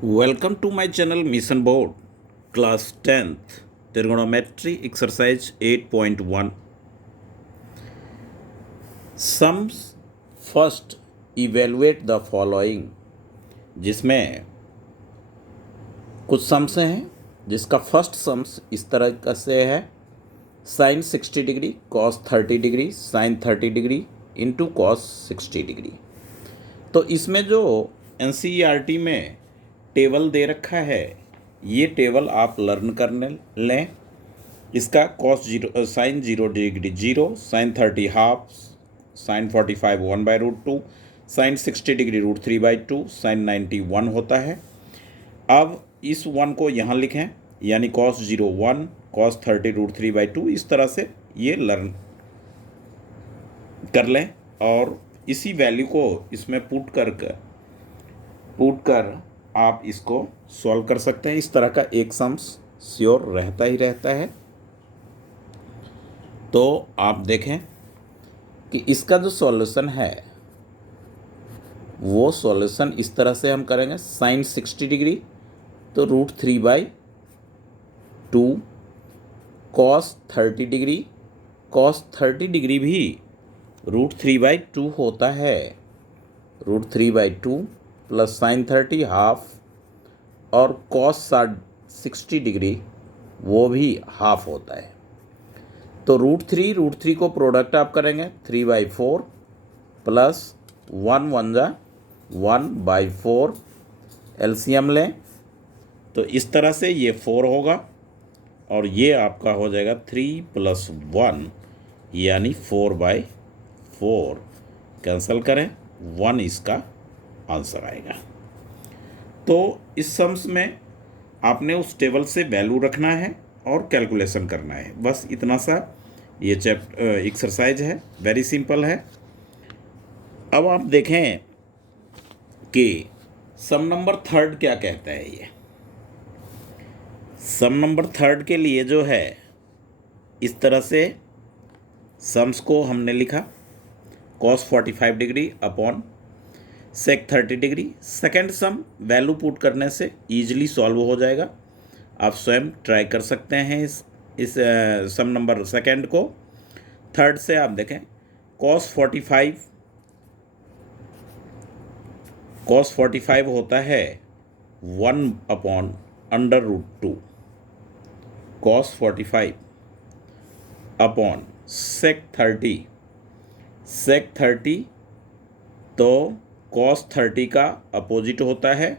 Welcome to my channel Mission Board, Class 10th, Trigonometry Exercise 8.1. Sums first evaluate the following, जिसमें कुछ sums हैं जिसका first sums इस तरह से है sine 60 degree cos 30 degree sine 30 degree into cos 60 degree. तो इसमें जो एनसीईआरटी में टेबल दे रखा है ये टेबल आप लर्न करने लें। इसका cos zero sine 0 degree 0, sine 30 half, sine 45 1/√2, sine 60 degree √3/2, sine 90 1 होता है। अब इस 1 को यहाँ लिखें यानी कॉस 0 1, कॉस 30 √3/2, इस तरह से ये लर्न कर लें और इसी वैल्यू को इसमें पुट कर आप इसको सॉल्व कर सकते हैं। इस तरह का एक सम्स श्योर रहता ही रहता है। तो आप देखें कि इसका जो सॉल्यूशन है वो सॉल्यूशन इस तरह से हम करेंगे साइन 60 डिग्री तो √3/2, कॉस 30 डिग्री भी √3/2 होता है, √3/2 प्लस साइन 30 हाफ और कॉस 60 डिग्री वो भी हाफ होता है। तो √3 को प्रोडक्ट आप करेंगे 3/4 प्लस 1 1 जा 1/4, एलसीएम लें तो इस तरह से ये 4 होगा और ये आपका हो जाएगा 3 + 1 यानी 4/4। कैंसिल करें 1 इसका आंसर आएगा। तो इस सम्स में आपने उस टेबल से वैल्यू रखना है और कैलकुलेशन करना है, बस इतना सा ये एक्सरसाइज है, वेरी सिंपल है। अब आप देखें कि सम नंबर थर्ड क्या कहता है। ये सम नंबर थर्ड के लिए जो है इस तरह से सम्स को हमने लिखा cos 45 degree upon sec 30 degree. Second sum value put करने से ईजिली सॉल्व हो जाएगा, आप स्वयं ट्राई कर सकते हैं इस सम नंबर सेकेंड को। थर्ड से आप देखें कॉस 45 होता है 1/√2, कॉस 45 अपॉन सेक 30 तो कॉस 30 का अपोजिट होता है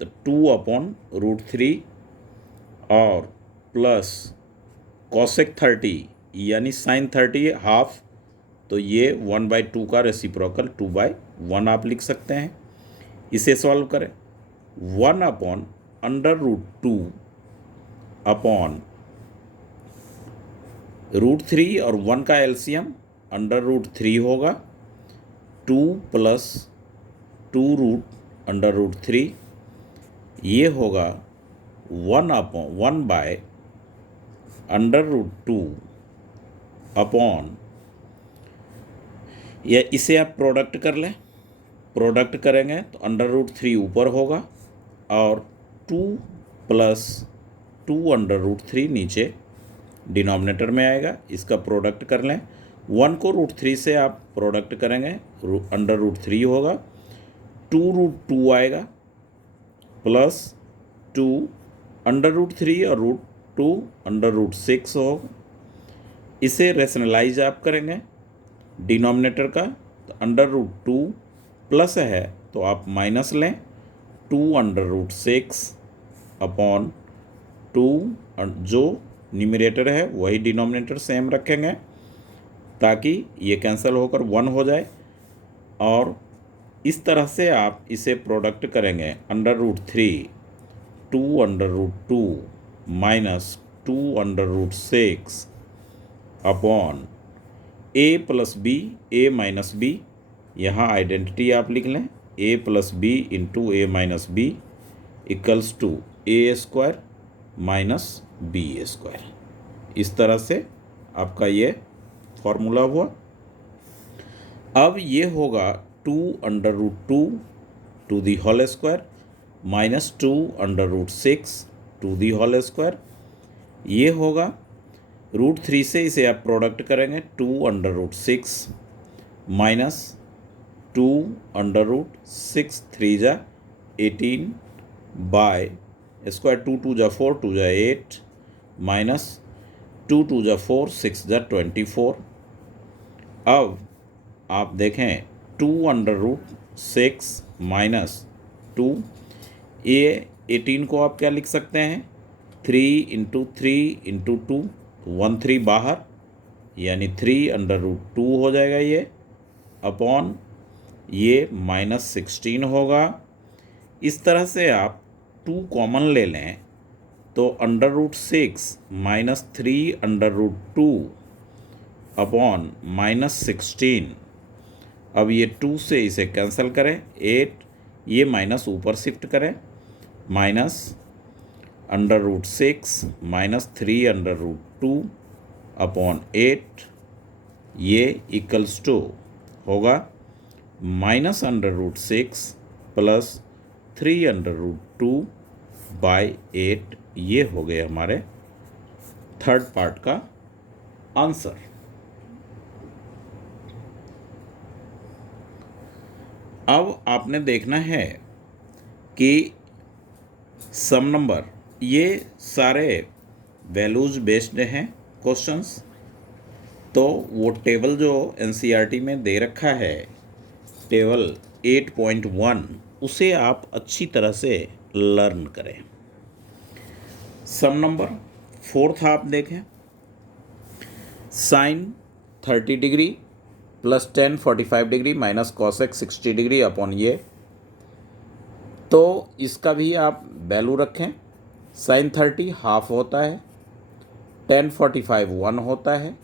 तो 2/√3 और प्लस कॉसेक 30 यानी साइन 30 हाफ तो ये 1/2 का रेसिप्रोकल 2/1 आप लिख सकते हैं। इसे सॉल्व करें 1/√2 अपॉन √3 और 1 का एलसीएम √3 होगा, 2 + 2√√3 ये होगा 1/√2 अपॉन, या इसे आप प्रोडक्ट कर लें, प्रोडक्ट करेंगे तो √3 ऊपर होगा और 2 + 2√3 नीचे डिनोमिनेटर में आएगा। इसका प्रोडक्ट कर लें, 1 को √3 से आप प्रोडक्ट करेंगे √3 होगा, 2√2 आएगा प्लस 2 √3 और √2 √6 होगा। इसे रेशनलाइज आप करेंगे डिनोमिनेटर का तो √2 प्लस है तो आप माइनस लें 2√6 अपॉन 2, जो न्यूमरेटर है वही डिनोमिनेटर सेम रखेंगे ताकि ये कैंसिल होकर 1 हो जाए। और इस तरह से आप इसे प्रोडक्ट करेंगे √3 2√2 minus 2√6 upon a + b a - b, यहाँ आइडेंटिटी आप लिख लें a + b into a - b equals to a² minus b²। इस तरह से आपका ये फॉर्मूला हुआ। अब ये होगा 2√2 to the whole square -2√6 to the whole square. ये होगा √3 से इसे आप प्रोडक्ट करेंगे 2√6 माइनस 2√6 3 जा 18 बाय स्क्वायर 2 2 जा 4 2 जा 8 माइनस 2 2 जा 4 6 जा 24। अब आप देखें 2√6 माइनस 2, ये 18 को आप क्या लिख सकते हैं 3 × 3 × 2 1 3 बाहर, यानी 3√2 हो जाएगा ये अपॉन ये -16 होगा। इस तरह से आप 2 कॉमन ले लें तो √6 माइनस 3√2 अपॉन -16। अब ये 2 से इसे कैंसिल करें 8, ये माइनस ऊपर शिफ्ट करें माइनस √6 माइनस 3√2 अपॉन 8, ये इक्वल्स टू होगा -√6 प्लस 3√2 बाय 8। ये हो गए हमारे थर्ड पार्ट का आंसर। अब आपने देखना है कि सम नंबर, ये सारे वैल्यूज बेस्ड हैं क्वेश्चंस, तो वो टेबल जो एनसीईआरटी में दे रखा है टेबल 8.1, उसे आप अच्छी तरह से लर्न करें। सम नंबर 4 आप देखें, sine 30 degree plus tan 45 degree minus cosec 60 degree upon ये, तो इसका भी आप वैल्यू रखें। साइन 30 हाफ होता है, tan 45 1 होता है,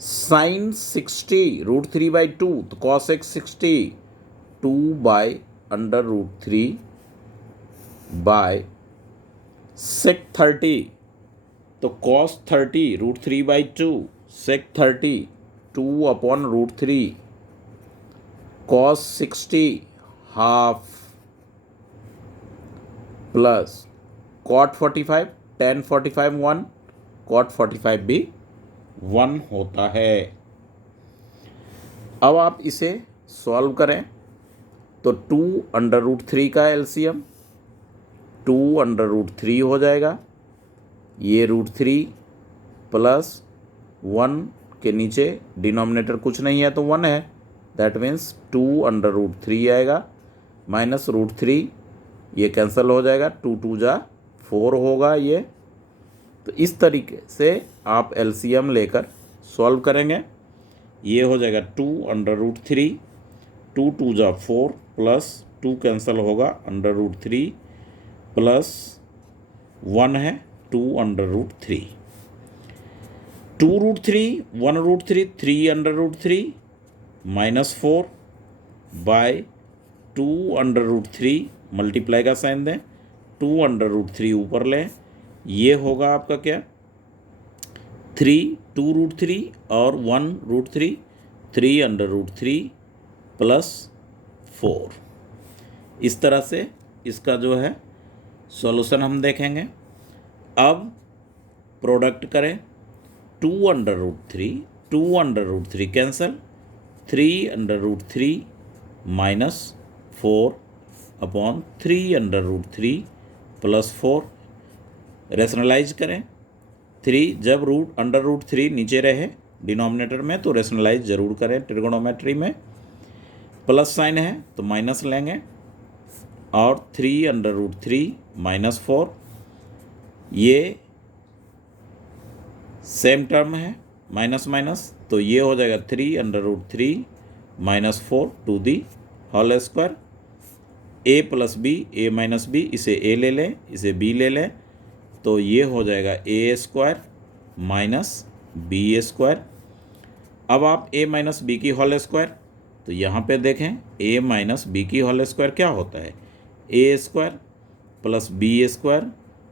साइन 60 √3/2 तो cosec 60 2/√3 बाय sec 30 तो cos 30 √3/2 sec 30 2/√3 cos 60 half plus cot 45 tan 45 1 cot 45 भी 1 होता है। अब आप इसे सॉल्व करें तो 2√3 का एलसीएम 2√3 हो जाएगा, ये √3 प्लस 1 के नीचे डिनोमिनेटर कुछ नहीं है तो 1 है, दैट मीन्स 2√3 आएगा माइनस √3, ये कैंसिल हो जाएगा, 2 2 जा 4 होगा ये। तो इस तरीके से आप एलसीएम लेकर सॉल्व करेंगे, ये हो जाएगा 2√3, 2 2 जा 4 प्लस 2 कैंसिल होगा, √3 प्लस 1 है 2√3, 2√3 1√3 3√3 माइनस 4 बाय 2√3, मल्टीप्लाई का साइन दें, 2√3 ऊपर लें, ये होगा आपका क्या 3 2√3 और 1√3 3√3 प्लस 4। इस तरह से इसका जो है सॉल्यूशन हम देखेंगे। अब प्रोडक्ट करें 2√3 cancel, 3√3 minus 4 upon 3√3 plus 4, rationalise करें 3, जब √3 नीचे रहे डिनोमिनेटर में तो रेशनलाइज जरूर करें, ट्रिगोनोमेट्री में प्लस साइन है तो माइनस लेंगे, और 3√3 माइनस 4, ये सेम टर्म है माइनस माइनस, तो ये हो जाएगा 3√3 minus 4 to the whole square, a plus b a minus b, इसे a ले लें इसे b ले लें, तो ये हो जाएगा a² माइनस b²। अब आप a माइनस बी की होल स्क्वायर, तो यहाँ पे देखें a माइनस बी की होल स्क्वायर क्या होता है a² plus b²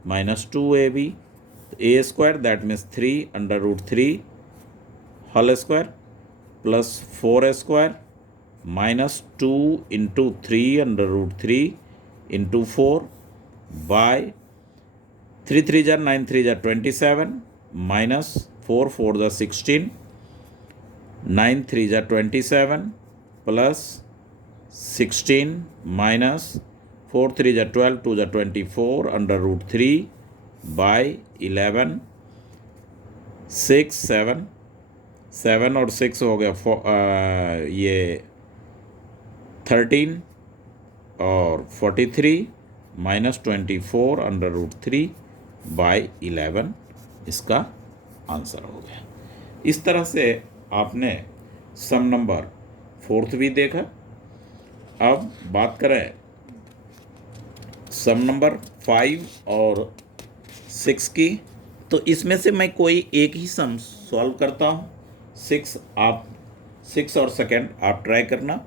minus 2ab, तो a² that means 3√3 whole square plus 4² minus 2 × 3√3 into 4 by 3 3 जा 9 3 जा 27 माइनस 4 4 जा 16 9 3 जा 27 प्लस 16 माइनस 4 3 जा 12 2 जा 24 अंडर रूट 3 बाय 11 6 7 7 और 6 हो गया ये 13 और 43 माइनस 24 अंडर रूट 3 बाय 11 इसका आंसर हो गया। इस तरह से आपने सम नंबर 4 भी देखा। अब बात करें सम नंबर 5 और 6 की, तो इसमें से मैं कोई एक ही सम सॉल्व करता हूँ। 6 और सेकंड आप ट्राई करना।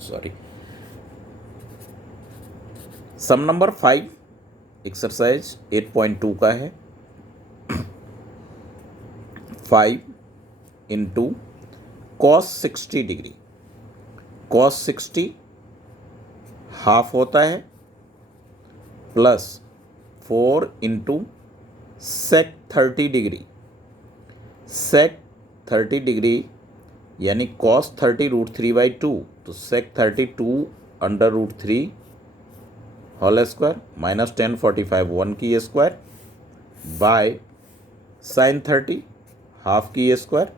सॉरी, सम नंबर 5 एक्सरसाइज 8.2 का है। 5 into cos 60 degree, cos 60 half होता है, plus 4 into sec 30 degree, sec 30 degree यानी कॉस 30 रूट 3/2, तो sec 32 under root 3 whole square minus 10 45 1 की स्क्वायर बाय साइन 30 हाफ की स्क्वायर।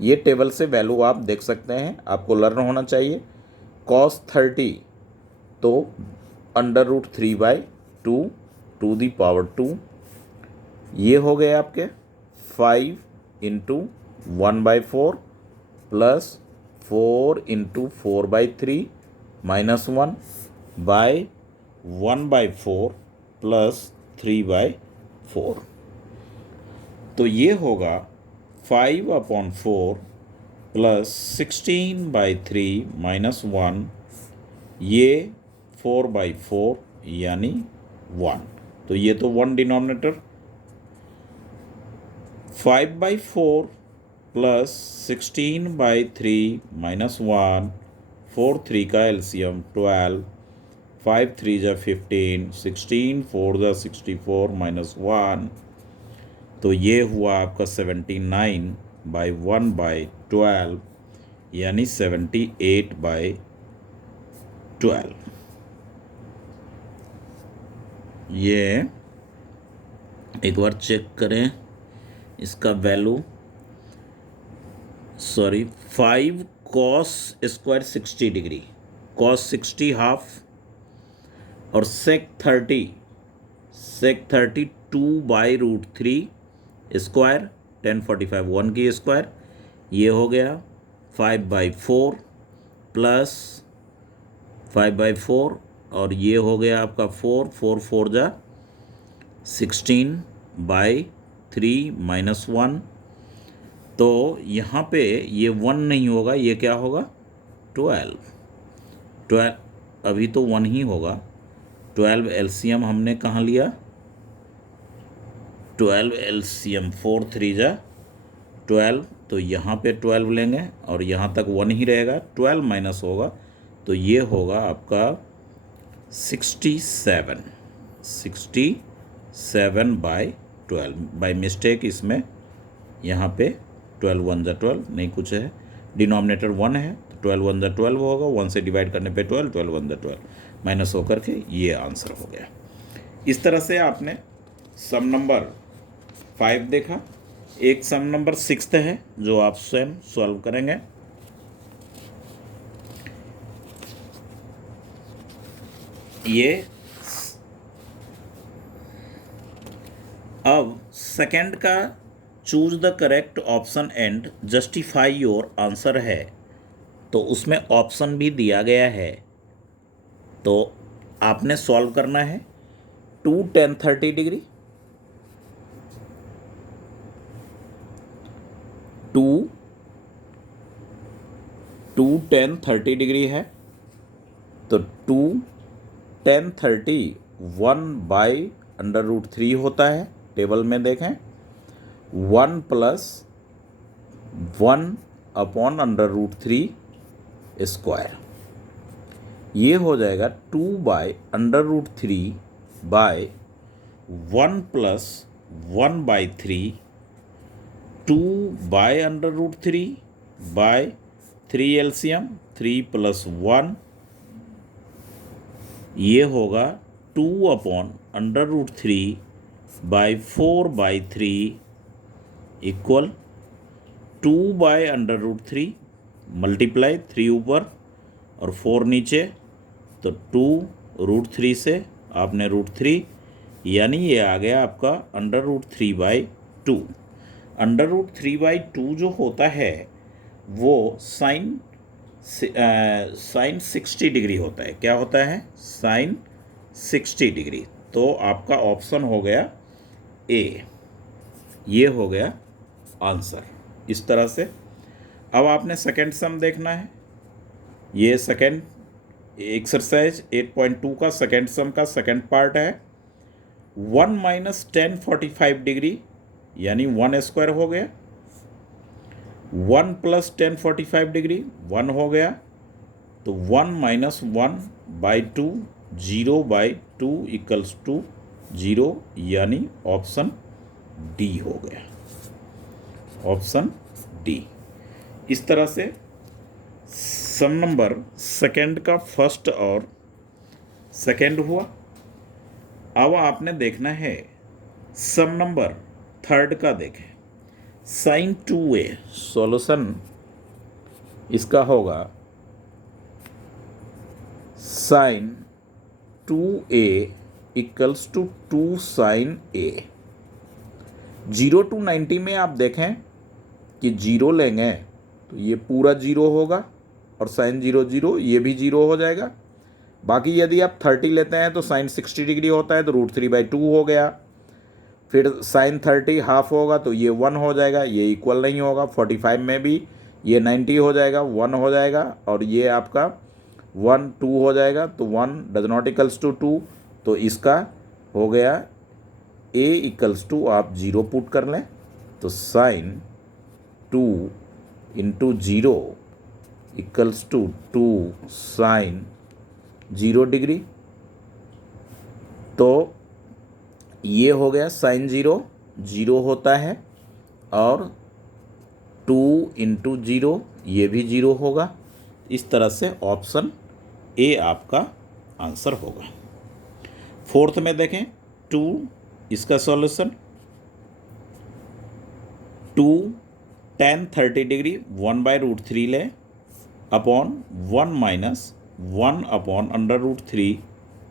ये टेबल से वैल्यू आप देख सकते हैं, आपको लर्न होना चाहिए। कॉस 30 तो under root 3/2 to the power 2, ये हो गए आपके 5 into 1/4 plus 4 into 4/3 minus 1 by 1/4 plus 3/4, तो ये होगा 5/4 प्लस 16/3 माइनस 1, ये 4/4 यानी 1, तो ये तो 1 डिनोमिनेटर। 5/4 प्लस 16/3 माइनस 1, 4 3 का एलसीएम 12, 5 3 जा 15, 16 4 जा 64 माइनस 1, तो ये हुआ आपका 79/1/12 यानी 78/12। ये एक बार चेक करें इसका value. Sorry, 5 cos square 60 degree, cos 60 half और सेक 30 2/√3 स्क्वायर 10 45 1 की स्क्वायर, ये हो गया 5/4 प्लस 5/4 और ये हो गया आपका 4 4 4 जा 16/3 माइनस 1, तो यहाँ पे ये 1 नहीं होगा, ये क्या होगा 12 अभी तो 1 ही होगा। 12 एलसीएम हमने कहाँ लिया, 12 एलसीएम 4 3 जा 12, तो यहाँ पे 12 लेंगे और यहाँ तक 1 ही रहेगा, 12 माइनस होगा तो ये होगा आपका 67/12। बाय मिस्टेक इसमें यहाँ पे 12 1 जा 12 नहीं कुछ है, डिनोमिनेटर 1 है तो 12 1 जा 12 होगा, 1 से डिवाइड करने पे 12 12 1 जा 12 माइनस होकर के ये आंसर हो गया। इस तरह से आपने सम नंबर 5 देखा। एक सम नंबर 6 है जो आप स्वयं सॉल्व करेंगे। ये अब सेकंड का choose the correct option and justify your answer है, तो उसमें ऑप्शन भी दिया गया है, तो आपने सॉल्व करना है। 2 10 30 डिग्री, 2 10 30 डिग्री है, तो 2 10 30 1/√3 होता है, टेबल में देखें 1 plus 1 upon under root 3 square. ये हो जाएगा 2 by under root 3 by 1 plus 1 by 3, 2 by under root 3 by 3 LCM 3 plus 1, ये होगा 2 upon under root 3 by 4 by 3 equal 2 by under root 3 multiply 3 ऊपर और 4 नीचे, तो 2 रूट 3 से आपने रूट 3, यानी ये आ गया आपका under root 3 by 2। Under root 3 by 2 जो होता है वो साइन 60 डिग्री होता है। क्या होता है? Sine 60 degree. तो आपका ऑप्शन हो गया ए, ये हो गया आंसर। इस तरह से अब आपने सेकेंड सम देखना है। ये सेकेंड एक्सरसाइज 8.2 का सेकेंड सम का सेकेंड पार्ट है। 1 माइनस 1045 डिग्री यानी 1 स्क्वायर हो गया, 1 प्लस 1045 डिग्री 1 हो गया, तो 1 minus 1 by 2 0 by 2 equals to 0, यानी ऑप्शन डी हो गया, ऑप्शन डी। इस तरह से सम नंबर सेकेंड का फर्स्ट और सेकेंड हुआ। अब आपने देखना है सम नंबर थर्ड का। देखें, साइन 2a सॉल्यूशन इसका होगा sine 2a equals to 2 sine a। 0 to 90 में आप देखें कि 0 लेंगे तो ये पूरा 0 होगा और साइन 0 0 ये भी 0 हो जाएगा। बाकी यदि आप 30 लेते हैं तो साइन 60 डिग्री होता है, तो रूट 3 बाई 2 हो गया। फिर साइन 30 हाफ होगा तो ये 1 हो जाएगा, ये इक्वल नहीं होगा। 45 में भी ये 90 हो जाएगा, 1 हो जाएगा, और ये आपका 1 2 हो जाएगा, तो 1 डज नॉट इक्वल्स टू 2, तो इसका हो गया a इक्वल्स टू, आप 0 पुट कर लें तो sine 2 into 0 equals to 2 sine 0 degree. तो ये हो गया साइन 0 0 होता है, और 2 इंटू 0 ये भी 0 होगा। इस तरह से ऑप्शन ए आपका आंसर होगा। फोर्थ में देखें 2, इसका solution 2 tan 30 degree 1 by root 3 लें upon 1 minus 1 upon under root 3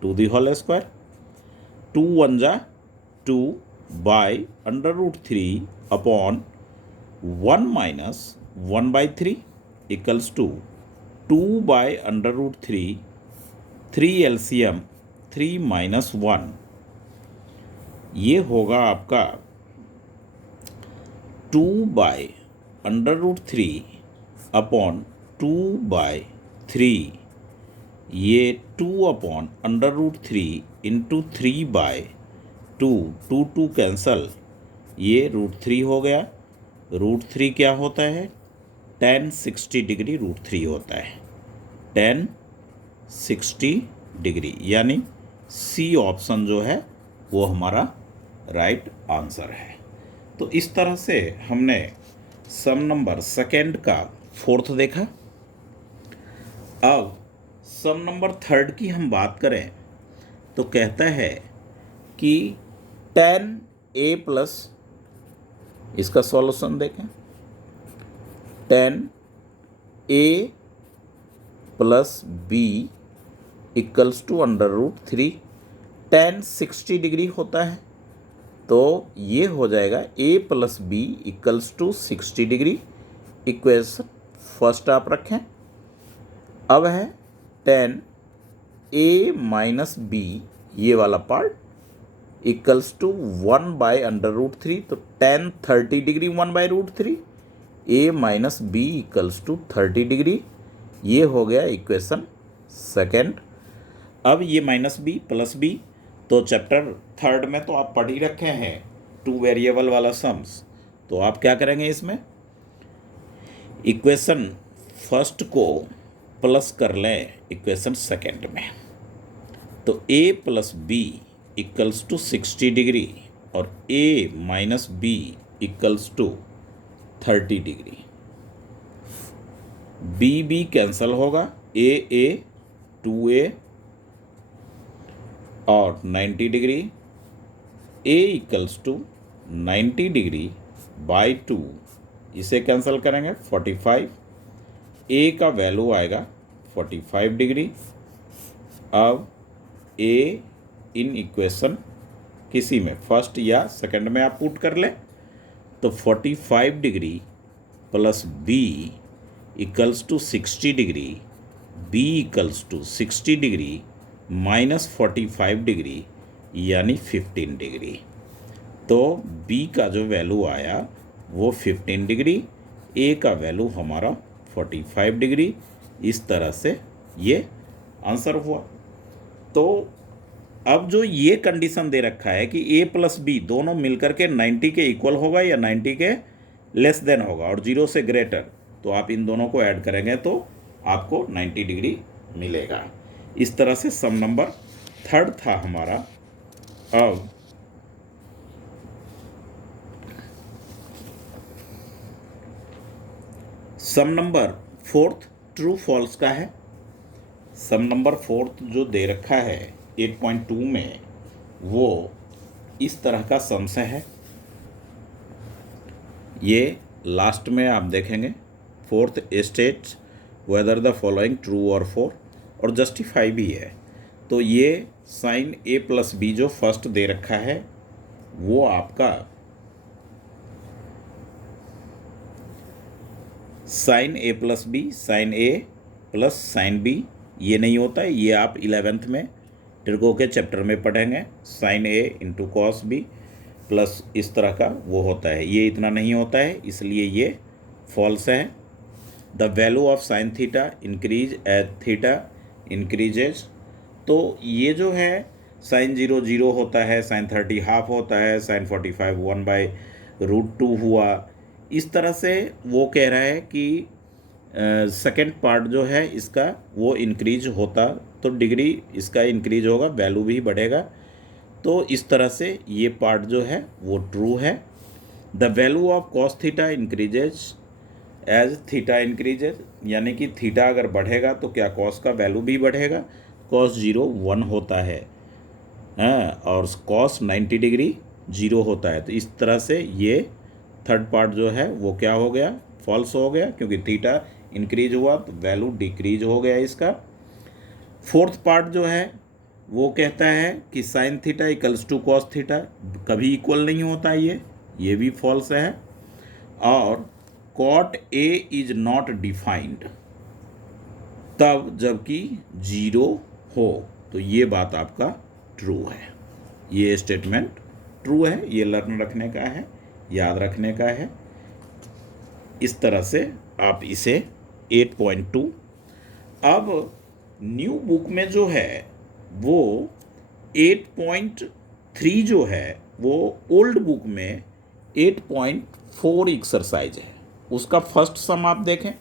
to the whole square. 2 1 जा 2 by under root 3 upon 1 minus 1 by 3 equals to 2 by under root 3, 3 LCM 3 minus 1, ये होगा आपका 2 by under root 3 upon 2 by 3, ये 2 upon under root 3 into 3 by 2, 2 2 cancel, ये root 3 हो गया। Root 3 क्या होता है? tan 60 डिग्री रूट 3 होता है, tan 60 डिग्री, यानी सी ऑप्शन जो है वो हमारा राइट आंसर है। तो इस तरह से हमने सम नंबर सेकेंड का फोर्थ देखा। अब सम नंबर थर्ड की हम बात करें तो कहता है कि tan a प्लस, इसका सॉल्यूशन देखें, tan a plus b equals to under root 3, tan 60 degree होता है, तो ये हो जाएगा a plus b equals to 60 degree. Equation first आप रखें। अब है tan a माइनस बी, ये वाला part equals to 1 by under root 3, तो tan 30 degree 1 by root 3, a minus B equals to 30 degree, ये हो गया इक्वेशन सेकेंड। अब ये माइनस बी प्लस बी, तो चैप्टर थर्ड में तो आप पढ़ ही रखे हैं 2 वेरिएबल वाला सम्स, तो आप क्या करेंगे इसमें, इक्वेशन फर्स्ट को प्लस कर लें इक्वेशन सेकंड में, तो a plus b equals to 60 degree और a minus B equals to 30 degree. b b cancel होगा, a 2a और 90 degree, a equals to 90 degree by 2, इसे कैंसिल करेंगे 45, a का वैल्यू आएगा 45 डिग्री। अब a इन इक्वेशन किसी में फर्स्ट या सेकंड में आप पुट कर लें, तो 45 degree plus b equals to 60 degree, b equals to 60 degree minus 45 degree यानी 15 डिग्री। तो b का जो वैल्यू आया वो 15 डिग्री, a का वैल्यू हमारा 45 डिग्री। इस तरह से ये आंसर हुआ। तो अब जो ये कंडीशन दे रखा है कि a प्लस बी दोनों मिलकर के 90 के इक्वल होगा या 90 के लेस देन होगा और 0 से ग्रेटर, तो आप इन दोनों को ऐड करेंगे तो आपको 90 डिग्री मिलेगा। इस तरह से सम नंबर थर्ड था हमारा। अब सम नंबर फोर्थ ट्रू फॉल्स का है। सम नंबर फोर्थ जो दे रखा है 8.2 में, वो इस तरह का सम्स है। ये लास्ट में आप देखेंगे, fourth state whether the following true और फोर, और जस्टिफाई भी है। तो ये साइन a प्लस बी जो फर्स्ट दे रखा है वो आपका sine a plus B, sine a plus sine b, ये नहीं होता है। ये आप 11th में ट्रिगो के चैप्टर में पढ़ेंगे, sine a into cos B plus इस तरह का वो होता है। ये इतना नहीं होता है, इसलिए ये फॉल्स है। The value of sine theta increase as theta increases. तो ये जो है साइन 0 0 होता है, साइन 30 हाफ होता है, साइन 45 1/√2 हुआ। इस तरह से वो कह रहा है कि सेकेंड पार्ट जो है इसका वो इंक्रीज होता तो डिग्री इसका इंक्रीज होगा, वैल्यू भी बढ़ेगा। तो इस तरह से ये पार्ट जो है वो ट्रू है। The value of cos theta increases as theta increases, यानी कि थीटा अगर बढ़ेगा तो क्या कॉस का वैल्यू भी बढ़ेगा। कॉस 0 1 होता है और कॉस 90 डिग्री 0 होता है। तो इस तरह से ये थर्ड पार्ट जो है वो क्या हो गया, फॉल्स हो गया, क्योंकि थीटा इंक्रीज हुआ तो वैल्यू डिक्रीज हो गया इसका। फोर्थ पार्ट जो है वो कहता है कि sine theta equals to cos theta, कभी इक्वल नहीं होता ये भी फॉल्स है। और cot A is not defined, तब जबकि 0 हो, तो ये बात आपका ट्रू है। ये स्टेटमेंट ट्रू है, ये लर्न रखने का है, याद रखने का है। इस तरह से आप इसे 8.2। अब न्यू बुक में जो है वो 8.3 जो है वो ओल्ड बुक में 8.4 एक्सरसाइज है। उसका फर्स्ट सम आप देखें,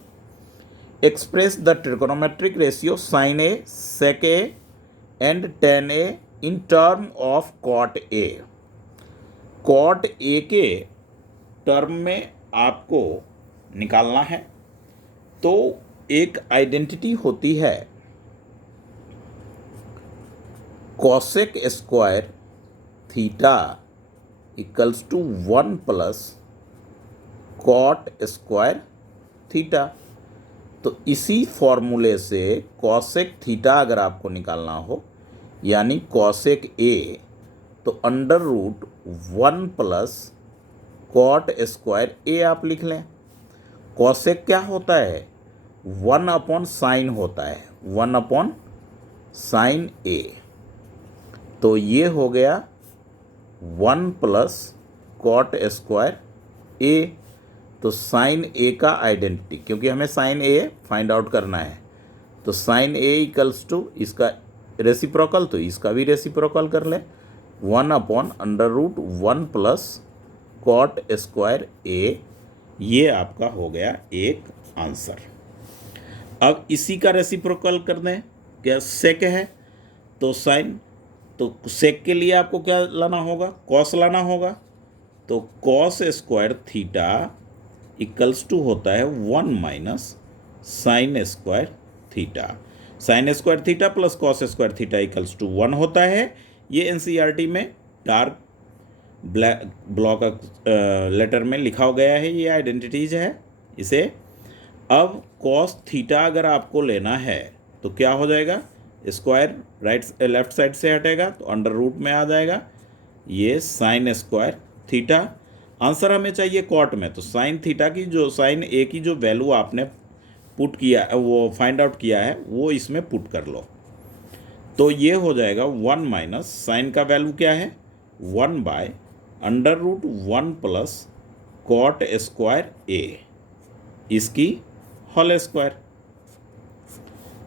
express the trigonometric ratio sine A, sec A and tan A in term of cot A. Cot A के टर्म में आपको निकालना है। तो एक आइडेंटिटी होती है cosec square theta equals to 1 plus cot square theta. तो इसी फॉर्मूले से कॉसेक थीटा अगर आपको निकालना हो, यानी कॉसेक ए, तो √1 प्लस कॉट स्क्वायर ए आप लिख लें। कॉसेक क्या होता है, 1/साइन होता है, 1/साइन ए। तो ये हो गया 1 प्लस कॉट स्क्वायर ए। तो साइन ए का आइडेंटिटी, क्योंकि हमें साइन ए फाइंड आउट करना है, तो साइन ए इक्वल्स टू इसका रेसिप्रोकल, तो इसका भी रेसिप्रोकल कर लें, 1/√1 प्लस कॉट स्क्वायर ए। ये आपका हो गया एक आंसर। अब इसी का रेसिप्रोकल कर दें, क्या सेक है तो साइन, तो सेक के लिए आपको क्या लाना होगा, कॉस लाना होगा। तो cos square theta equals to होता है 1 minus sine square theta. Sine square theta plus cos square theta equals to 1 होता है। ये एनसीईआरटी में डार्क ब्लॉक लेटर में लिखा गया है, ये आइडेंटिटीज है इसे। अब कॉस थीटा अगर आपको लेना है तो क्या हो जाएगा, स्क्वायर लेफ्ट साइड से हटेगा तो अंडर रूट में आ जाएगा, ये साइन स्क्वायर थीटा। आंसर हमें चाहिए कॉट में, तो साइन थीटा की जो साइन ए की जो वैल्यू आपने पुट किया, वो फाइंड आउट किया है, वो इसमें पुट कर लो। तो ये हो जाएगा 1 माइनस साइन का वैल्यू क्या है 1 by under root 1 plus cot square A, इसकी होल स्क्वायर।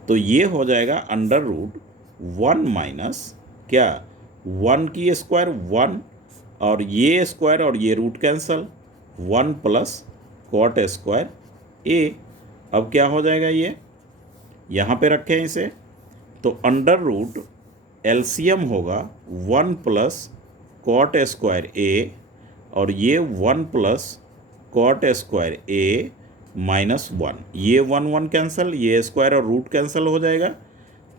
तो ये हो जाएगा अंडर रूट 1 माइनस क्या 1 की स्क्वायर 1, और ये स्क्वायर और ये root cancel, 1 plus cot square A. अब क्या हो जाएगा, ये यहाँ पे रखें इसे, तो अंडर रूट एलसीएम होगा 1 प्लस कॉट स्क्वायर ए, और ये 1 plus cot square A minus 1, ये 1 1 कैंसल, ये स्क्वायर और रूट कैंसल हो जाएगा।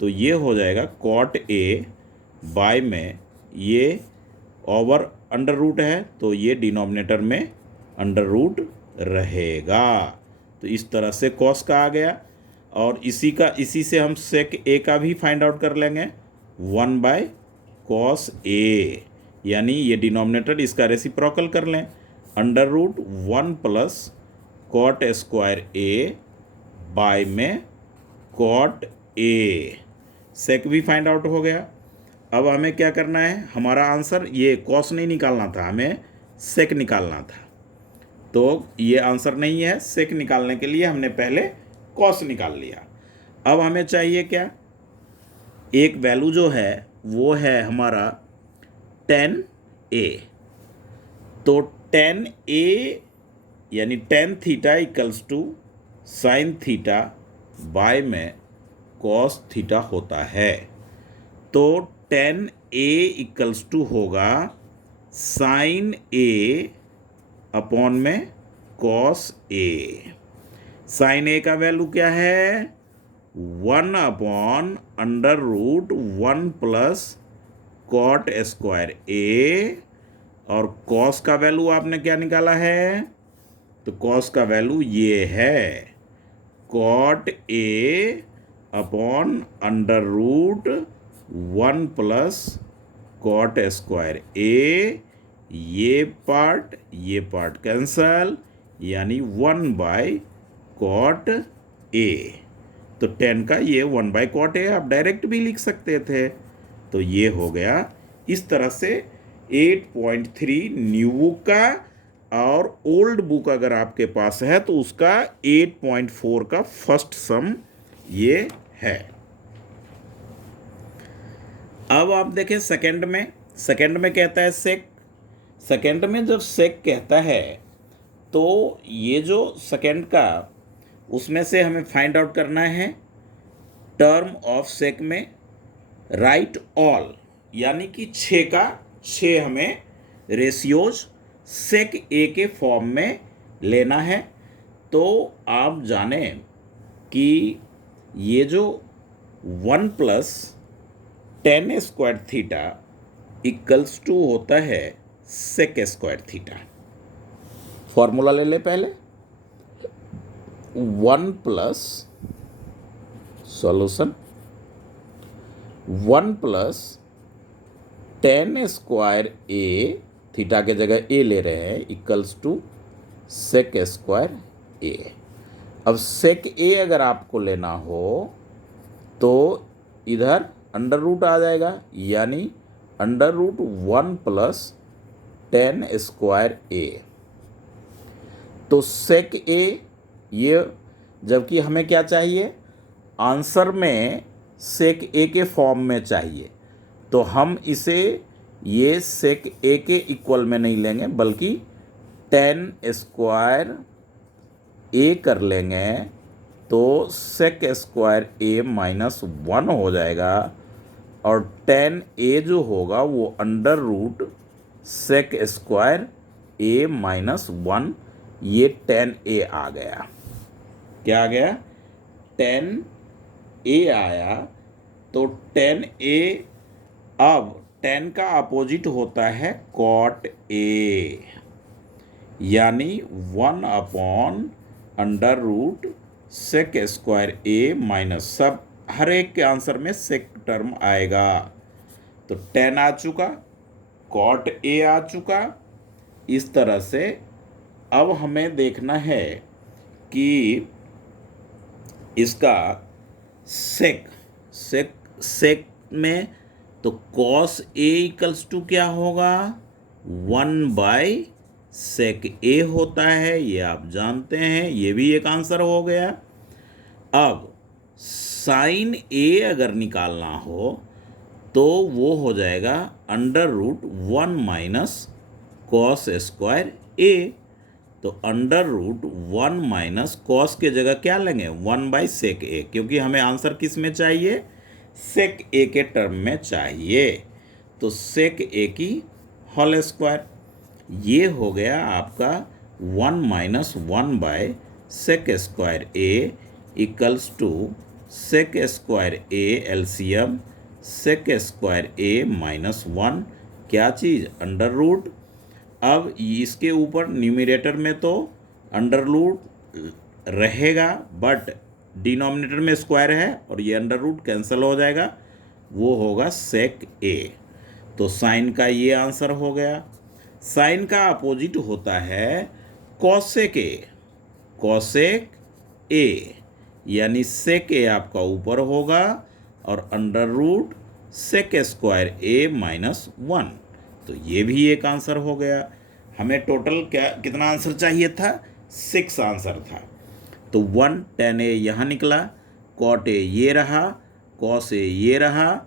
तो ये हो जाएगा कॉट ए बाय में ये ओवर अंडर रूट है, तो ये डिनोमिनेटर में अंडर रूट रहेगा। तो इस तरह से कॉस का आ गया, और इसी से हम सेक ए का भी फाइंड आउट कर लेंगे 1 बाय कॉस ए, यानी ये डिनोमिनेटर इसका रेसिप्रोकल कर लें, under root 1 plus cot square A by में कॉट ए। सेक भी फाइंड आउट हो गया। अब हमें क्या करना है, हमारा आंसर ये कॉस नहीं निकालना था, हमें सेक निकालना था। तो ये आंसर नहीं है, सेक निकालने के लिए हमने पहले कॉस निकाल लिया। अब हमें चाहिए क्या, एक वैल्यू जो है वो है हमारा tan a। तो tan a यानी tan theta equals to sine theta by में कॉस थीटा होता है। तो tan a इक्वल्स टू होगा साइन a अपॉन में कॉस a। साइन a का वैल्यू क्या है 1 upon under root 1 plus cot square a, और कॉस का वैल्यू आपने क्या निकाला है, तो कॉस का वैल्यू ये है cot A upon under root 1 plus cot square A, ये पार्ट कैंसल, यानी 1 बाय कॉट ए। तो 10 का ये 1 बाय कॉट ए आप डायरेक्ट भी लिख सकते थे। तो ये हो गया। इस तरह से 8.3 न्यू बुक का, और ओल्ड बुक अगर आपके पास है तो उसका 8.4 का फर्स्ट सम ये है। अब आप देखें सेकंड में कहता है सेक। सेकंड में जब सेक कहता है तो ये जो सेकंड का, उसमें से हमें फाइंड आउट करना है टर्म ऑफ सेक में राइट ऑल, यानी कि 6 का 6 हमें रेशियोज सेक ए के फॉर्म में लेना है। तो आप जानें कि ये जो 1 plus tan square theta equals to होता है सेक स्क्वायर थीटा। फॉर्मूला ले ले पहले, 1 plus solution 1 plus tan square A, theta के जगह ए ले रहे हैं, equals to sec square A. अब सेक ए अगर आपको लेना हो तो इधर अंडर रूट आ जाएगा, यानी under root 1 plus tan square A. तो सेक ए ये, जबकि हमें क्या चाहिए, आंसर में सेक ए के फॉर्म में चाहिए, तो हम इसे ये सेक ए के इक्वल में नहीं लेंगे, बल्कि tan स्क्वायर ए कर लेंगे तो सेक स्क्वायर ए माइनस 1 हो जाएगा, और टेन ए जो होगा वो under root sec square A minus 1, ये टेन ए आ गया। क्या आ गया? टेन ए आया। तो टेन ए, अब टेन का अपोजिट होता है कॉट ए, यानी 1 upon under root sec square A minus, सब हर एक के आंसर में सेक टर्म आएगा। तो टेन आ चुका, कॉट ए आ चुका। इस तरह से अब हमें देखना है कि इसका सेक सेक सेक में तो कॉस ए इक्वल्स टू क्या होगा? 1/सेक ए होता है, ये आप जानते हैं, ये भी एक आंसर हो गया। अब साइन ए अगर निकालना हो तो वो हो जाएगा under root 1 minus cos square A. तो अंडर रूट 1 माइनस कॉस के जगह क्या लेंगे? 1/सेक ए, क्योंकि हमें आंसर किस में चाहिए? सेक ए के टर्म में चाहिए। तो सेक ए की होल स्क्वायर, ये हो गया आपका 1 minus one by sec square A equals to sec square A LCM sec square A minus 1, क्या चीज़? Under root. अब इसके ऊपर न्यूमरेटर में तो अंडर रूट रहेगा, बट डिनोमिनेटर में स्क्वायर है और ये अंडर रूट कैंसिल हो जाएगा, वो होगा सेक ए। तो साइन का ये आंसर हो गया। साइन का अपोजिट होता है कॉसेक ए, कॉसेक ए, यानी सेक ए आपका ऊपर होगा और under root sec square A minus 1। तो ये भी एक आंसर हो गया। हमें टोटल कितना आंसर चाहिए था? 6 आंसर था। तो 1 टेन ए यहाँ निकला, कॉट ए ये रहा, कॉस ए ये रहा,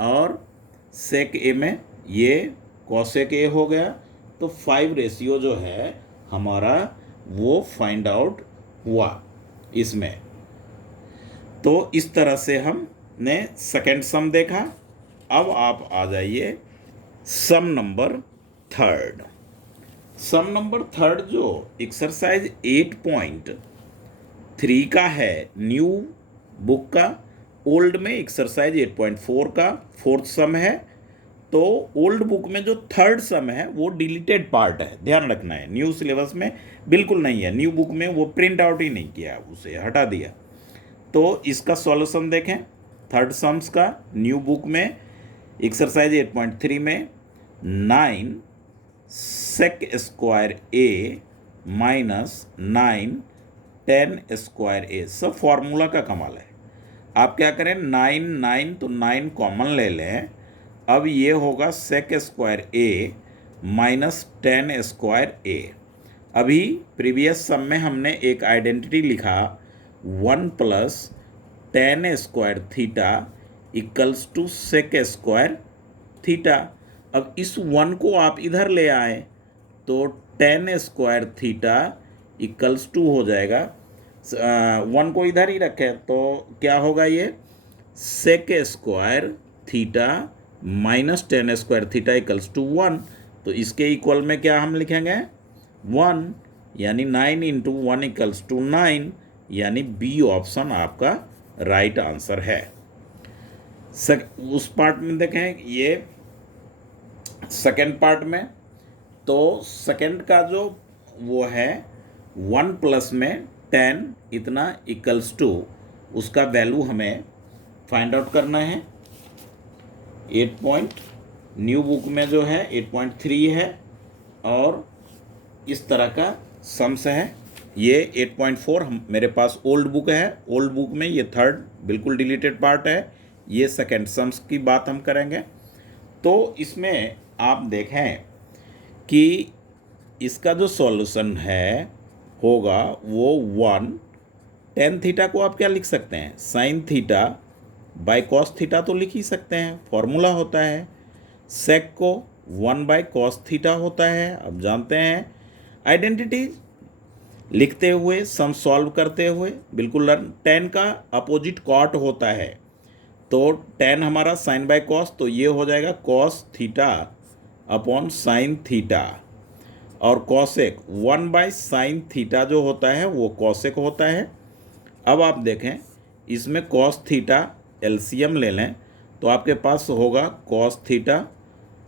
और सेक ए में ये कॉसेक ए हो गया। तो 5 रेशियो जो है हमारा वो फाइंड आउट हुआ इसमें। तो इस तरह से हमने सेकेंड सम देखा। अब आप आ जाइए सम नंबर थर्ड। सम नंबर थर्ड जो एक्सरसाइज 8.3 का है, न्यू बुक का, ओल्ड में एक्सरसाइज 8.4 का फोर्थ सम है। तो ओल्ड बुक में जो थर्ड सम है वो डिलीटेड पार्ट है, ध्यान रखना है। न्यू सिलेबस में बिल्कुल नहीं है, न्यू बुक में वो प्रिंट आउट ही नहीं किया, उसे हटा दिया। तो इसका सॉल्यूशन देखें थर्ड सम्स का। न्यू बुक में एक्सरसाइज 8.3 में 9 सेक स्क्वायर ए माइनस 9 10 स्क्वायर ए, सब फॉर्मूला का कमाल है। आप क्या करें, 9 तो 9 कॉमन ले लें। अब ये होगा sec square A minus 10 square A. अभी प्रीवियस सम में हमने एक आइडेंटिटी लिखा 1 plus 10 square theta equals to sec square theta. अब इस 1 को आप इधर ले आए तो 10 स्क्वायर थीटा इक्वल्स टू हो जाएगा, 1 को इधर ही रखें तो क्या होगा, ये sec square theta minus 10 square theta equals to 1। तो इसके इक्वल में क्या हम लिखेंगे? 1, यानी 9 इंटू 1 इक्वल्स टू 9, यानी बी ऑप्शन आपका राइट आंसर है। उस पार्ट में देखें, ये सेकेंड पार्ट में, तो सेकेंड का जो वो है 1 प्लस में 10 इतना इक्वल्स टू, उसका वैल्यू हमें फाइंड आउट करना है। 8 न्यू बुक में जो है 8.3 है और इस तरह का सम्स है। ये 8.4 मेरे पास ओल्ड बुक है, ओल्ड बुक में ये थर्ड बिल्कुल डिलीटेड पार्ट है। ये सेकेंड सम्स की बात हम करेंगे। तो इसमें आप देखें कि इसका जो सॉल्यूशन है होगा वो 1 10 थीटा को आप क्या लिख सकते हैं, sign theta by cos theta तो लिख ही सकते हैं, फॉर्मूला होता है। सेक को 1 बाय कॉस थीटा होता है, अब जानते हैं। आइडेंटिटी लिखते हुए, सम सॉल्व करते हुए बिल्कुल लर्न। टेन का अपोजिट कॉट होता है, तो टेन हमारा साइन बाय कॉस, तो ये हो जाएगा cos theta upon sine theta. और कॉसेक 1/sin थीटा जो होता है वो कॉसेक होता है। अब आप देखें, इसमें कॉस थीटा एलसीएम ले लें तो आपके पास होगा cos theta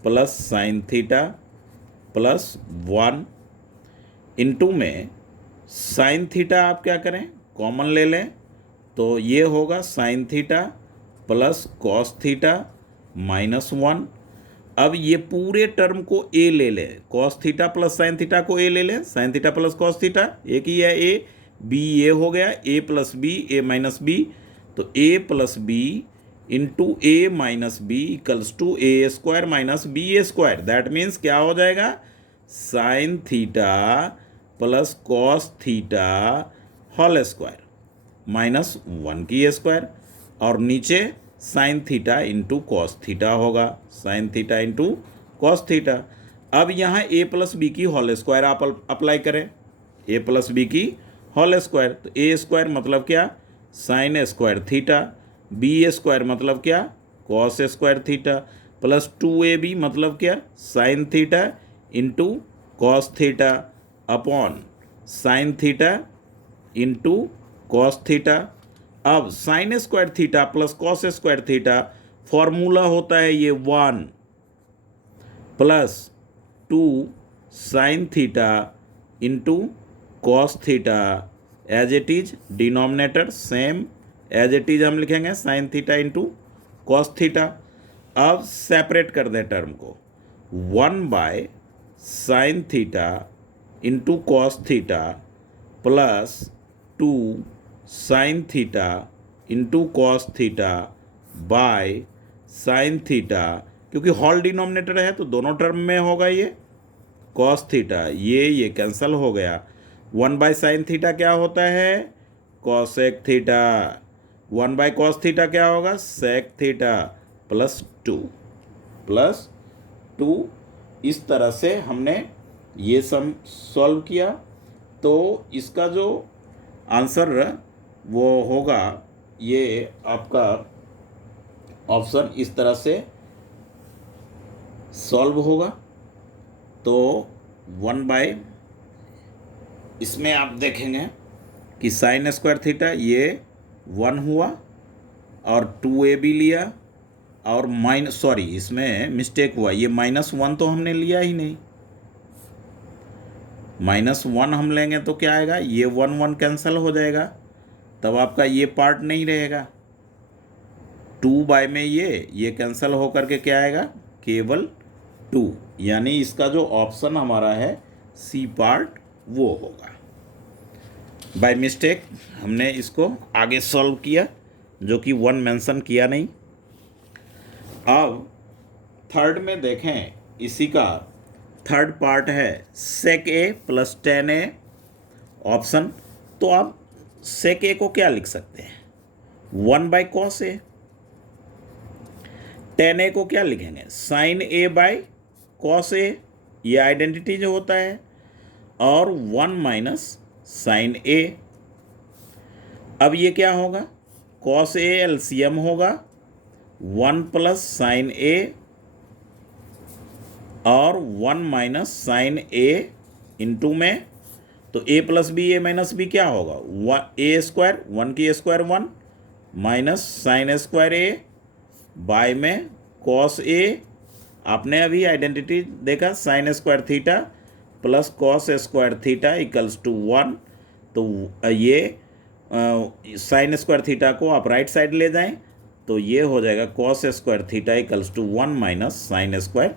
plus sign theta plus 1 into में साइन थीटा आप क्या करें, कॉमन ले लें, तो ये होगा sine theta plus cos theta minus 1। अब ये पूरे टर्म को ए ले लें, cos theta plus sine theta को ए ले लें, sign theta plus cos theta एक ही है ए, बी ए हो गया, ए प्लस बी ए माइनस बी, तो ए plus B into A minus B equals to A square minus B A square. That means क्या हो जाएगा, sine theta plus cos theta whole square minus 1 की square, और नीचे sine theta into cos theta होगा, sine theta into cos theta. अब यहाँ A plus B की होल स्क्वायर आप अप्लाई करें, ए प्लस बी की होल स्क्वायर, तो ए स्क्वायर मतलब क्या, sine square theta, B square मतलब क्या, cos square theta, plus 2ab मतलब क्या, sine theta into cos theta upon sine theta into cos theta. अब sine square theta plus cos square theta formula होता है ये 1 plus 2 sine theta into cos theta, as it is denominator same as it is हम लिखेंगे sine theta into cos theta. अब separate कर दें term को, 1/sin theta into cos theta plus 2 sine theta into cos theta by sine theta, क्योंकि whole denominator है तो दोनों टर्म में होगा ये कॉस थीटा, ये कैंसिल हो गया। 1/sin थीटा क्या होता है, कॉसेक थीटा, 1/cos थीटा क्या होगा, सेक थीटा प्लस 2 इस तरह से हमने ये सम सॉल्व किया। तो इसका जो आंसर वो होगा, ये आपका ऑप्शन इस तरह से सॉल्व होगा। तो 1/ इसमें आप देखेंगे कि साइन स्क्वायर थीटा ये 1 हुआ और 2ab लिया, और इसमें मिस्टेक हुआ, ये -1 तो हमने लिया ही नहीं, -1 हम लेंगे तो क्या आएगा, ये 1 कैंसिल हो जाएगा, तब आपका ये पार्ट नहीं रहेगा। 2 में ये कैंसिल हो करके क्या आएगा, केवल 2, यानी इसका जो ऑप्शन हमारा है सी पार्ट वो होगा। बाय मिस्टेक हमने इसको आगे सॉल्व किया, जो कि 1 मेंशन किया नहीं। अब थर्ड में देखें, इसी का थर्ड पार्ट है सेक ए प्लस टेन ए ऑप्शन। तो आप सेक ए को क्या लिख सकते हैं, 1/cos ए, टेन ए को क्या लिखेंगे, sign A by cos A, ये आइडेंटिटी जो होता है, और 1 - साइन ए। अब ये क्या होगा, कॉस ए एलसीएम होगा 1 + साइन ए और 1 - साइन ए इंटू में, तो a + b a - b क्या होगा, a स्क्वायर, 1 की square 1 minus sine square A by में कॉस ए, आपने अभी आइडेंटिटी देखा sine square theta plus cos square theta equals to 1। तो ये साइन स्क्वायर थीटा को आप राइट साइड ले जाएं तो ये हो जाएगा cos square theta equals to 1 - sine square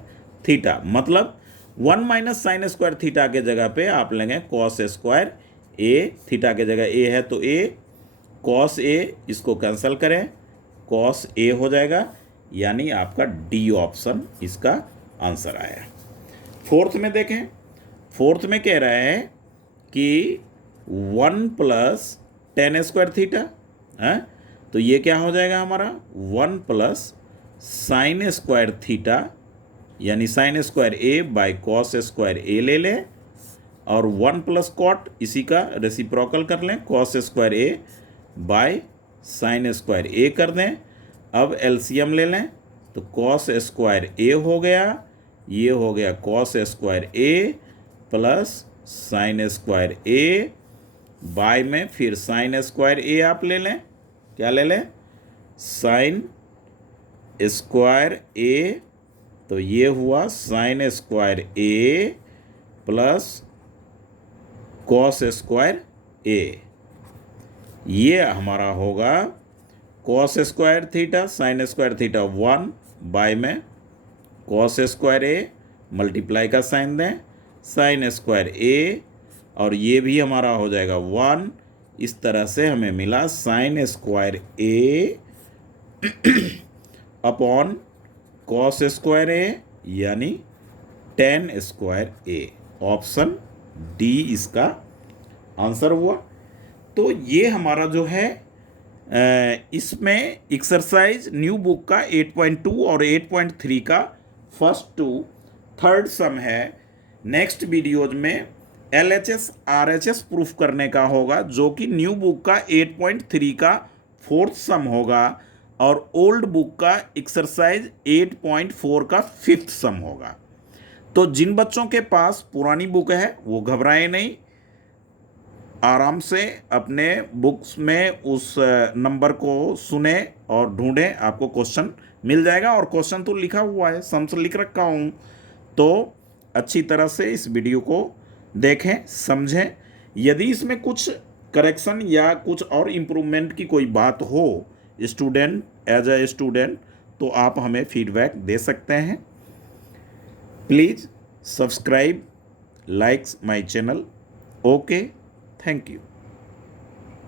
theta. मतलब 1 - साइन स्क्वायर थीटा के जगह पे आप लेंगे कॉस स्क्वायर ए, थीटा के जगह ए है तो ए, कॉस ए इसको कैंसिल करें, कॉस ए हो जाएगा, यानी आपका डी ऑप्शन इसका आंसर आया। फोर्थ में देखें, फोर्थ में कह रहा है कि 1 + tan स्क्वायर थीटा है, तो ये क्या हो जाएगा हमारा 1 + साइन स्क्वायर थीटा, यानी sine square A by cos square A ले लें, और 1 प्लस कॉट इसी का रेसिप्रोकल कर लें, cos square A by sine square A कर दें। अब एलसीएम ले लें तो कॉस स्क्वायर ए हो गया, ये हो गया cos square A plus sign square A by में फिर साइन स्क्वायर ए आप ले लें, क्या ले लें, साइन स्क्वायर ए, तो ये हुआ sine square A plus cos square A. ये हमारा होगा cos square theta sine square theta 1 by में कॉस स्क्वायर ए मल्टीप्लाई का साइन दें साइन स्क्वायर ए, और ये भी हमारा हो जाएगा 1। इस तरह से हमें मिला साइन स्क्वायर ए अपॉन कॉस स्क्वायर ए यानी टेन स्क्वायर ए। ऑप्शन डी इसका आंसर हुआ। तो ये हमारा जो है इसमें एक्सरसाइज न्यू बुक का 8.2 और 8.3 का फर्स्ट टू थर्ड सम है। नेक्स्ट वीडियोज में LHS RHS प्रूफ करने का होगा, जो कि न्यू बुक का 8.3 का फोर्थ सम होगा और ओल्ड बुक का एक्सरसाइज 8.4 का फिफ्थ सम होगा। तो जिन बच्चों के पास पुरानी बुक है वो घबराएं नहीं, आराम से अपने बुक्स में उस नंबर को सुने और ढूंढें, आपको क्वेश्चन मिल जाएगा। और क्वेश्चन तो लिखा हुआ है, सम्स लिख रखा हूँ, तो अच्छी तरह से इस वीडियो को देखें, समझें। यदि इसमें कुछ करेक्शन या कुछ और इम्प्रूवमेंट की कोई बात हो स्टूडेंट एज ए स्टूडेंट, तो आप हमें फीडबैक दे सकते हैं। Please subscribe, like my channel. Okay, thank you.